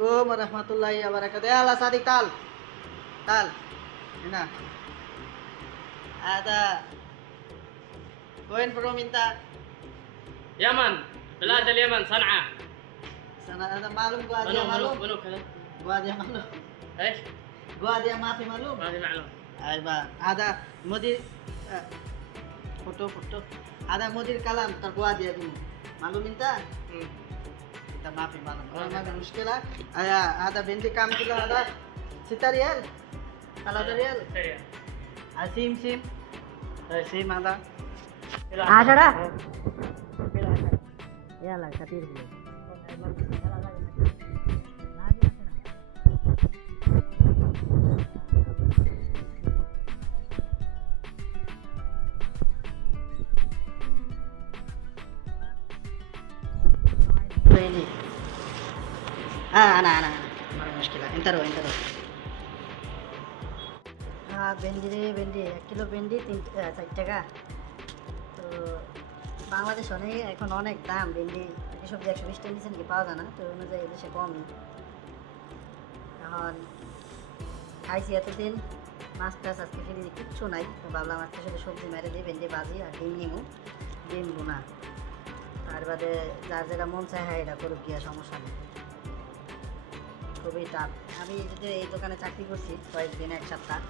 Assalamualaikum warahmatullahi wabarakatuh. Ya Allah Sadik tal. Hina. Ada koin perlu minta. يمن بلاد اليمن صنعاء. Sana ada malum gua aja malum. منو كذا؟ Gua aja malum. ايش؟ Gua aja maafi malum. ما في معلوم. Aiba. Ada mudir foto. Ada mudir kalam tak gua dia dulu. Malum minta. Kita maafi malum. Kalau ada muskilah, ada binti kam kita ada sitariyal. Kalau ada real, sim. Sim ada. Ada. Ya lah, katir dulu. Ini. Anak. Mana muskilah. Entar. ভেন্ডি 1 kilo ভেন্ডি 4 টাকা। তো বাংলাদেশ এখন অনেক দাম ভেন্ডি সবজি 120 টাকা নিচে নাকি পাওয়া যায় না, তো অনুযায়ী দেশে কমই। এখন খাইছি এতদিন মাছ টাছ আজকে খেলি কিচ্ছু নাই, তো ভাবলাম আজকে শুধু সবজি মেরে দিই, ভেন্ডি ভাজি আর ডিম বোনা। তার বাদে যার যেটা মন চায় হ্যাঁ এটা করুক গিয়া, সমস্যা নেই। খুবই টাফ। আমি যদি এই দোকানে চাকরি করছি কয়েকদিন, 1 সপ্তাহ,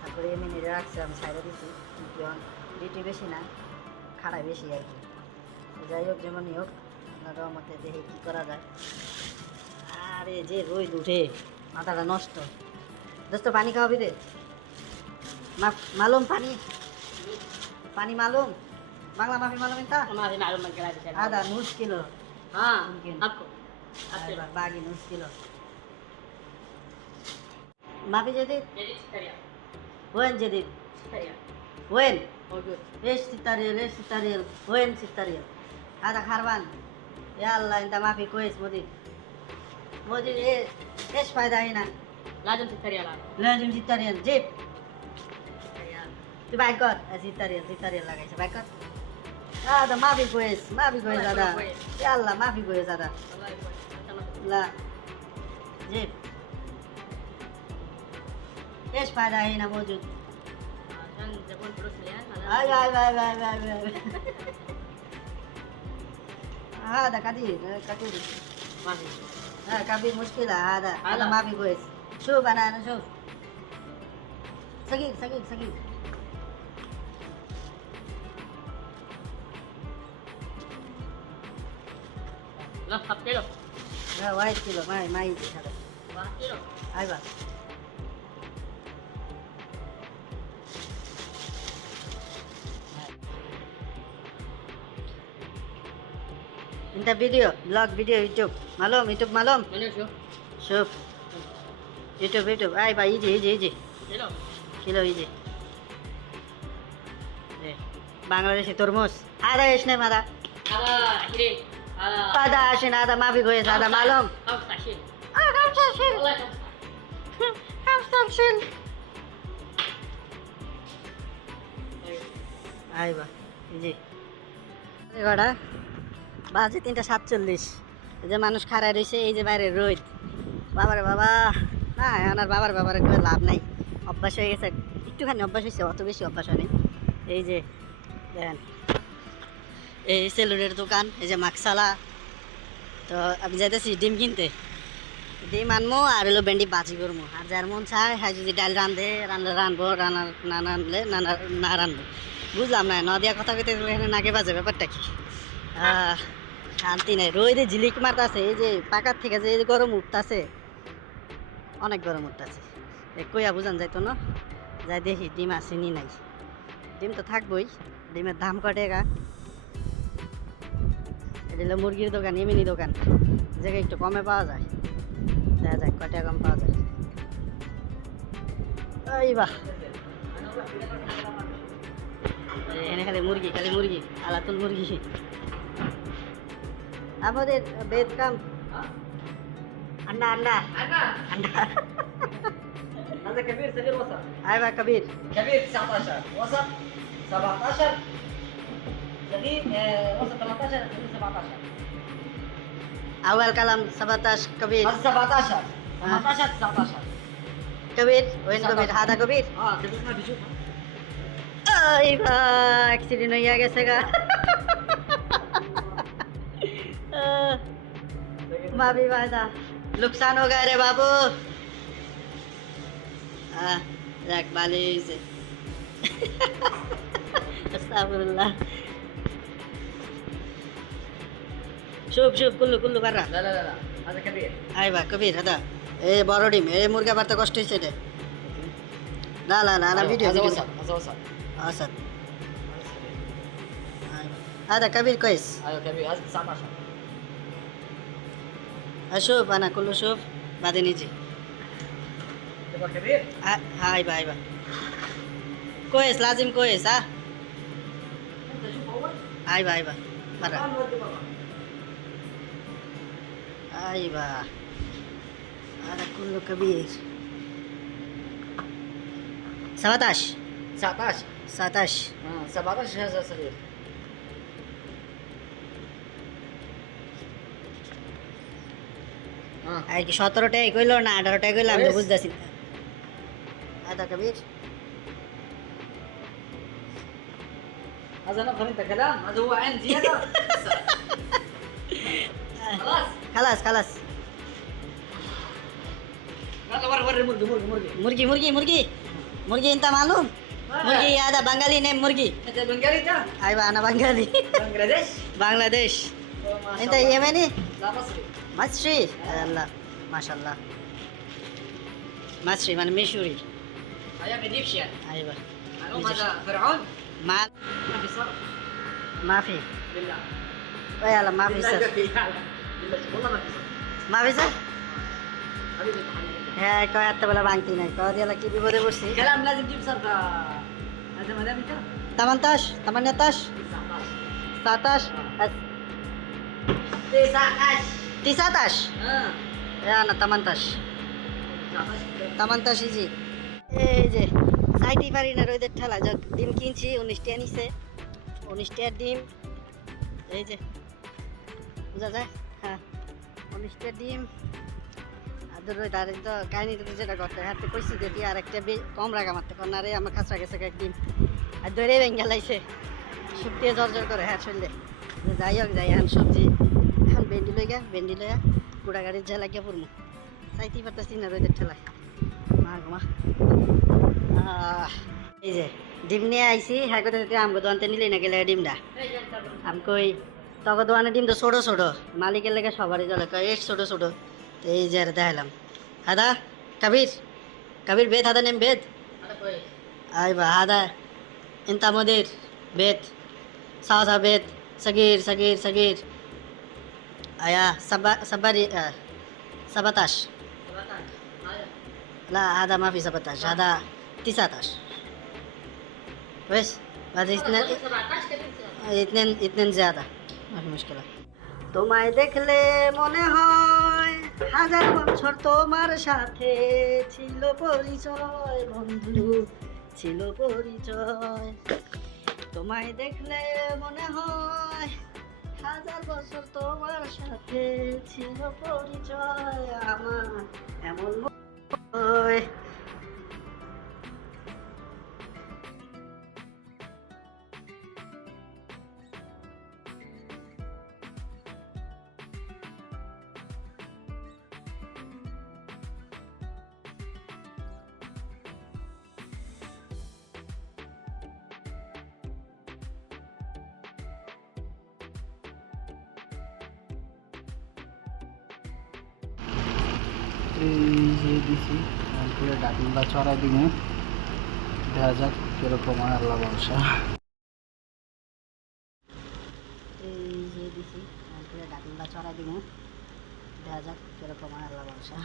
তারপরে এমনি রাখছি, আমি ছাইড়ে দিচ্ছি। কিন্তু ডিউটি বেশি না, খাড়াই বেশি আর কি। যাই হোক, যেমনই হোক, আপনার মতে দেখে কী করা যায়। আরে যে রোদ উঠে মাথাটা নষ্ট। দোস্ত পানি খাওয়াবি রে? মালুম পানি মালুম বাংলা মাফি মালুম ইনতা ما في معلوم من كلام هذا نص كيلو ممكن. باقي نص كيلو ما في جديد. وين جديد؟ وين؟ موجود. ايش 6 ريال وين 6 ريال؟ هذا خربان. يلا انت ما في كويس مدير ايش فايدة هنا؟ لازم 6 ريال. لازم 6 ريال جيب. Tu baik kot, 6 ريال लगाइछ baik kot. هذا ما في كويس هذا. يلا ما في كويس هذا. والله كويس. لا جيب. ايش فايدة هنا موجود؟ عشان زبون فلوس ريال. اي هذا كثير ما في. كبير مشكلة. هذا ما في كويس. شوف أنا شوف صغير لا 1 كيلو. لا 1 كيلو ما يجي هذا. 1 كيلو. أيوة. انت بلوج فيديو يوتيوب معلوم من شو؟ شوف يوتيوب ايوه يجي كيلو. كيلو يجي. Bangladeshi তরমুজ هذا ايش نعم هذا؟ هذا 20. هذا عشان هذا ما في كويس. هذا معلوم 25. 25 والله 25 আইবা জি এগাড়া বাজে 3:47। এই যে মানুষ খাড়ায় রয়েছে, এই যে বাইরে রোদ। বাবারে বাবা, না আমার বাবারে কোনো লাভ নাই, অভ্যাস হয়ে গেছে। একটুখানি অভ্যাস হয়েছে, অত বেশি অভ্যাস হয়নি। এই যে দেখেন, এই সেলুনের দোকান, এই যে মাকসালা। তো আমি যাইতেছি ডিম কিনতে, ডিম আনবো আর হলো ভেন্ডি বাজি করবো। আর যার মন চায় হ্যাঁ যদি ডাল রানবো, না রানলে না রানবো। বুঝলাম না, নদিয়া কথা কইতে এখানে নাকে বাজে, ব্যাপারটা কি? শান্তি নাই, রোদে ঝিলিক মারতাছে। এই যে পাকার থেকে যে গরম উঠতেছে, অনেক গরম উঠতেছে। কইয়া বুঝান যাইতো না। যাই দেখি ডিম আসেনি নাই। ডিম তো থাকবোই, ডিমের দাম কটে গা। এটা হলো মুরগির দোকান, এমনি দোকান, জায়গায় একটু কমে পাওয়া যায়। দেখা যাক কয়টা কম পাওয়া যায়। এই বাহ, এখানে খালি মুরগি আলাতুল মুরগি। আমাদের বেদ কাম আন্ডা هذا كبير صغير وسط. ايوه كبير 19 وسط 17 صغير وسط 18 17. awal kalam 17 kabir هذا 17 18 19 kabir وين kabir hada kabir اه كبير ما بيشوف ايوه accident হইয়া গেছে গা माफी वादा नुकसान हो गया रे बाबू रख बाली से अस्तगफिरुल्लाह शुभ शुभ कुल्लू कुल्लू कर रहा لا لا لا لا هذا كبير আই বা কবির হাদা এ বড় ডিম এ মুরগা বার্তা কষ্ট হইছে রে না না না না ভিডিও هذا ভিডিও وسط هذا وسط আসাদ هذا كبير كويس ايوه كبير هذا 19 اشوف انا كله شوف بعدين يجي تبغى كبير هاي باي باي كويس لازم كويس ها انت شوف اول هاي باي باي مرة تعال نودي بابا ايوه هذا كله كبير 17 19 17 17 هذا صغير আর কি 17টাই কইলো না 18টাই কইলো আমি তো বুঝতাছি না هذا كبير هذا نفهم انت كلام هذا هو عين زياده خلاص خلاص خلاص يلا وري وري مرقي مرقي مرقي मुर्गी मुर्गी मुर्गी मुर्गी انت معلوم मुर्गी هذا بنغالي نيم मुर्गी انت بنغالي ده ايوه انا بنغالي بنغلاديش بنغلاديش ما شاء انت الله. يمني لا مصري مصري يلا ما شاء الله مصري من مشوري ايام ايجيبشن ايوه معلوم هذا فرعون ما ما في صرف ما في بالله يلا ما في بالله سر ما في بالله والله ما في صرف ما في سر حبيبي انت حبيبي হ্যাঁ কয় এত বেলা ভাঙতি নাই কয় দিয়ালা কি বিপদে পড়ছি كلام لازم تجيب صرف هذا ما دام انت 18 18 19 17 19 19 اه يا انا 18 18 ইজি এই যে সাইটি পারি না রোদের ঠেলা যাক ডিম কিনছি 19 টা নিছে 19 টার ডিম এই যে বুঝা যায় হ্যাঁ 19 টার ডিম আদর রোদ আর তো কাহিনী তো যেটা করতে হাতে কইছি যে তুই আর একটা কম রাখা মারতে কোন আরে আমার খাসরা গেছে এক ডিম আর দৌড়ে ভেঙে লাইছে শুকিয়ে জর্জর করে হ্যাঁ চললে যাই হোক যাই এখন সবজি এখন ভেন্ডি লইয়া কুড়া গাড়ির ঝালা গিয়ে পড়বো চাইতেই পারতেছি না রোদের ঠেলায় মা ঘুমা এই যে ডিম নিয়ে আইসি হ্যাঁ কোথায় আমগো দোকানতে নিলে না গেলে ডিমটা আমি কই তখন দোকানের ডিম তো ছোটো ছোটো মালিকের লেগে সবারই জলে কয় এই ছোটো ছোটো তো এই যে আর দেখালাম হাদা কবির কবির বেদ হাদা নেম বেদ هذا كويس ايوه هذا انت مدير بيت صاصة بيت صغير صغير صغير ايا صبري 17 لا هذا ما في 17 هذا 19 بس هذا اثنين زيادة ما في مشكلة তোমায় দেখলে মনে হয় হাজার বছর তোমার সাথে ছিল পরিচয় বন্ধু ছিল পরিচয় তোমায় দেখলে মনে হয় হাজার বছর তোমার সাথে ছিল পরিচয় আমার এমন হয় এই যে দিছি তারপরে ডাকনাটা চড়াই দিব দেখা যাক কিরকম হয় আল্লাহ ভরসা এই যে দিছি তারপরে ডাকনাটা চড়াই দিব দেখা যাক কিরকম হয় আল্লাহ ভরসা